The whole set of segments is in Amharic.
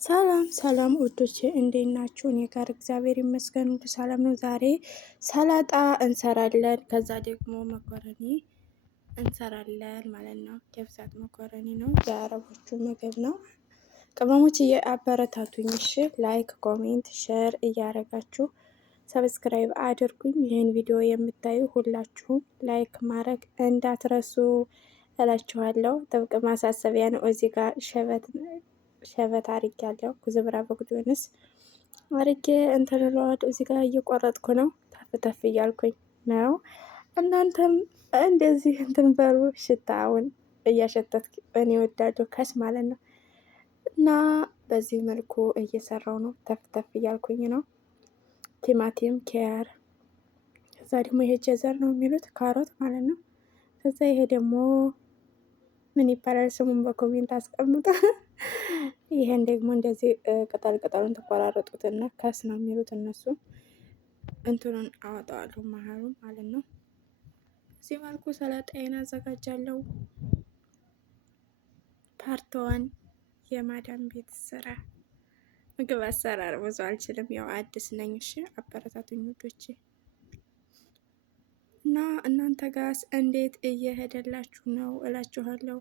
ሰላም ሰላም ውዶቼ እንዴት ናችሁ? እኔ ጋር እግዚአብሔር ይመስገን ሁሉ ሰላም ነው። ዛሬ ሰላጣ እንሰራለን፣ ከዛ ደግሞ መኮረኒ እንሰራለን ማለት ነው። የብዛት መኮረኒ ነው፣ የአረቦቹ ምግብ ነው። ቅመሞች እየአበረታቱኝ፣ እሺ ላይክ፣ ኮሜንት፣ ሼር እያረጋችሁ ሰብስክራይብ አድርጉኝ። ይህን ቪዲዮ የምታዩ ሁላችሁም ላይክ ማድረግ እንዳትረሱ እላችኋለሁ። ጥብቅ ማሳሰቢያ ነው። እዚህ ጋር ሸበት አርጌ ያለው ኩዝብራ በጉዶንስ አርጌ እንትን እለዋለሁ። እዚህ ጋር እየቆረጥኩ ነው፣ ተፍ ተፍ እያልኩኝ ነው። እናንተም እንደዚህ እንትን በሩ ሽታውን እያሸተት እኔ እወዳለሁ ከስ ማለት ነው። እና በዚህ መልኩ እየሰራው ነው፣ ተፍ ተፍ እያልኩኝ ነው። ቲማቲም፣ ኪያር፣ ከዛ ደግሞ ይሄ ጀዘር ነው የሚሉት ካሮት ማለት ነው። ከዛ ይሄ ደግሞ ምን ይባላል ስሙን በኮሜንት አስቀምጡ። ይሄን ደግሞ እንደዚህ ቅጠል ቅጠሉን ተቆራረጡትና ከስ ነው የሚሉት እነሱ። እንትኑን አወጣዋለሁ መሀሉን ማለት ነው። እዚህ መልኩ ሰላጣዬን አዘጋጃለሁ። ፓርትዋን የማዳም ቤት ስራ ምግብ አሰራር ብዙ አልችልም፣ ያው አዲስ ነኝ። እሺ አበረታቱኝ ውዶቼ። እና እናንተ ጋስ እንዴት እየሄደላችሁ ነው እላችኋለሁ።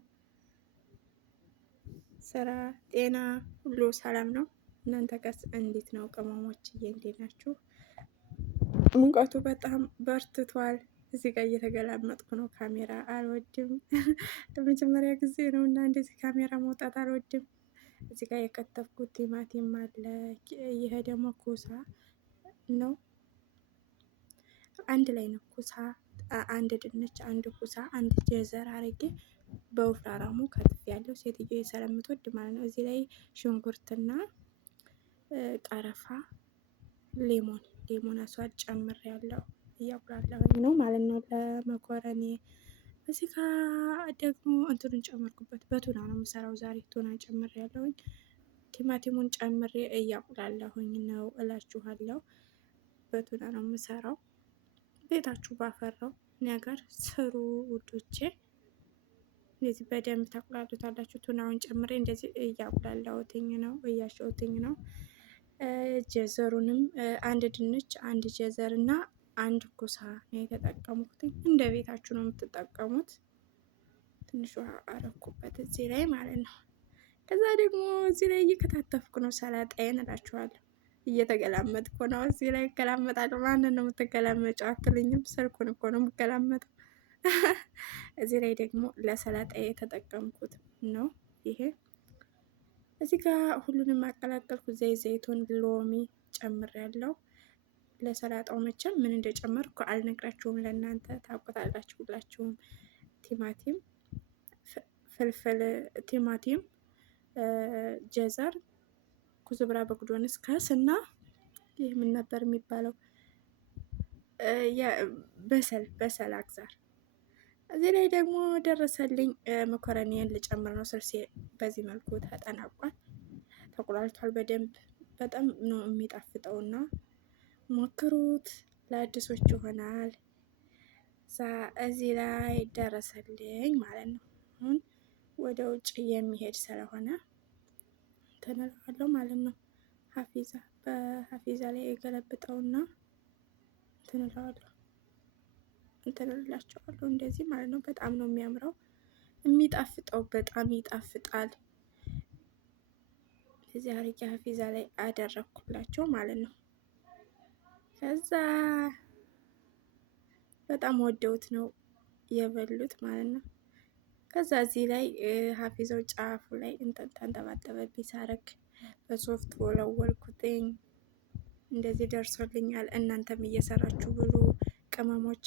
ስራ፣ ጤና ሁሉ ሰላም ነው? እናንተ ጋስ እንዴት ነው? ቅመሞችዬ እንዴት ናችሁ? ሙቀቱ በጣም በርትቷል። እዚህ ጋር እየተገላመጥኩ ነው። ካሜራ አልወድም፣ ለመጀመሪያ ጊዜ ነው እና እንደዚህ ካሜራ መውጣት አልወድም። እዚህ ጋር የከተፍኩት ቲማቲም አለ። ይሄ ደግሞ ኩሳ ነው፣ አንድ ላይ ነው። ኩሳ አንድ ድንች፣ አንድ ኩሳ፣ አንድ ጀዘር አርጌ በወፍራራሙ ከትፍ ያለው ሴትዮ ስለምትወድ ማለት ነው። እዚህ ላይ ሽንኩርትና ቀረፋ፣ ሌሞን አስዋድ ጨምር ያለው እያቁላለሁኝ ነው ማለት ነው ለመኮረኒ። እዚህ ጋ ደግሞ እንትኑን ጨመርኩበት። በቱና ነው የምሰራው ዛሬ፣ ቱና ጨምር ያለውኝ። ቲማቲሙን ጨምሬ እያቁላለሁኝ ነው እላችኋለሁ። በቱና ነው የምሰራው። ቤታችሁ ባፈራው ነገር ስሩ ውዶቼ። እንደዚህ በደንብ ታቁላሉታላችሁ። ቱናውን ጨምሬ እንደዚህ እያቁላለሁትኝ ነው፣ እያሸሁትኝ ነው። ጀዘሩንም አንድ ድንች፣ አንድ ጀዘር እና አንድ ኩሳ ነው የተጠቀሙት። እንደ ቤታችሁ ነው የምትጠቀሙት። ትንሽ ውሃ አረኩበት እዚህ ላይ ማለት ነው። ከዛ ደግሞ እዚህ ላይ እየከታተፍኩ ነው ሰላጣዬን እላችኋለሁ። እየተገላመጥኩ ነው። እዚህ ላይ እገላመጣለሁ። ማንን ነው የምትገላመጨው አትልኝም? ስልኩን እኮ ነው የምገላመጠው። እዚህ ላይ ደግሞ ለሰላጣዬ የተጠቀምኩት ነው ይሄ። እዚህ ጋር ሁሉንም አቀላቀልኩ። ዘይቱን፣ ሎሚ ጨምሬያለሁ። ለሰላጣው መቼም ምን እንደጨመርኩ አልነግራችሁም፣ ለእናንተ ታውቁታላችሁ ሁላችሁም። ቲማቲም፣ ፍልፍል ቲማቲም፣ ጀዘር፣ ኩዝብራ በጉዶንስ ከስ እና ይህ ምን ነበር የሚባለው? በሰል አግዛር። እዚህ ላይ ደግሞ ደረሰልኝ። መኮረኒን ልጨምር ነው። ስልሴ በዚህ መልኩ ተጠናቋል፣ ተቁላልቷል በደንብ። በጣም ነው የሚጣፍጠውና ሞክሩት፣ ለአዲሶች ይሆናል። እዚህ ላይ ደረሰልኝ ማለት ነው። አሁን ወደ ውጭ የሚሄድ ስለሆነ ተነላለው ማለት ነው። በሀፊዛ ላይ የገለብጠውና እንትንላቸዋለሁ እንደዚህ ማለት ነው። በጣም ነው የሚያምረው የሚጣፍጠው፣ በጣም ይጣፍጣል። እዚህ አርጌ ሀፊዛ ላይ አደረኩላቸው ማለት ነው። ከዛ በጣም ወደውት ነው የበሉት ማለት ነው። ከዛ እዚህ ላይ ሀፊዛው ጫፉ ላይ ተንጠባጠበብኝ ሳረግ በሶፍት ወለወልኩትኝ። እንደዚህ ደርሶልኛል። እናንተም እየሰራችሁ ብሉ ቅመሞች።